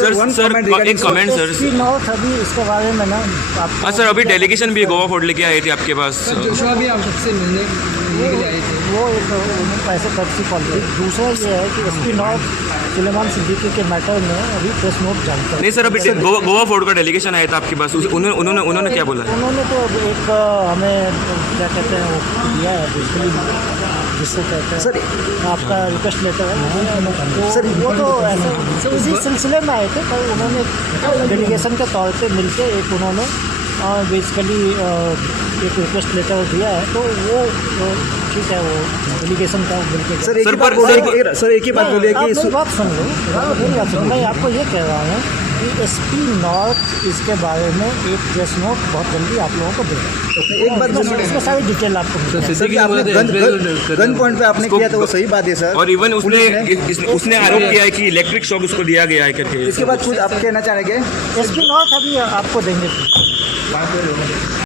Sir एक comment sir. SP north अभी इसके बारे में ना हाँ सर, अभी डेलीगेशन भी गोवा फोर्ट लेके आए थे आपके पास। जोशुआ भी आपसे मिलने के लिए आए थे। वो एक पैसे कर्सी पॉलिटिक्स। दूसरा ये है कि एसपी नॉर्थ सुलेमान सिद्दीकी के मैटर में अभी प्रेस नोट जानता है। नहीं सर, अभी गोवा फोर्ट का डेलीगेशन आया था आपके पास, उन्होंने क्या बोला? उन्होंने तो एक हमें क्या कहते हैं वो दिया है बेसिकली, जिसको कहते हैं सर आपका रिक्वेस्ट लेटर है। सर वो तो ऐसे इसी सिलसिले में आए थे, पर उन्होंने डेलीगेशन के तौर पे मिलके एक उन्होंने बेसिकली एक रिक्वेस्ट लेटर दिया है, तो वो ठीक है, वो डेलीगेशन का मिलकर। सर एक ही बात बोलिए कि मेरी बात सुन लो, मेरी बात सुन। मैं आपको ये कह रहा हूँ कि एसपी नॉर्थ इसके बारे में एक प्रेस नोट बहुत जल्दी आप लोगों को देगा। एक बात इसमें सारी डिटेल आपको मिलेगी। सर आपने गन पॉइंट पे आपने किया तो वो सही बात है सर। और इवन उसने आरोप किया है कि इलेक्ट्रिक शॉक उसको दिया गया है करके। इसके बाद कुछ आप कहना चाहेंगे? एसपी नॉर्थ अभी आपको देंगे।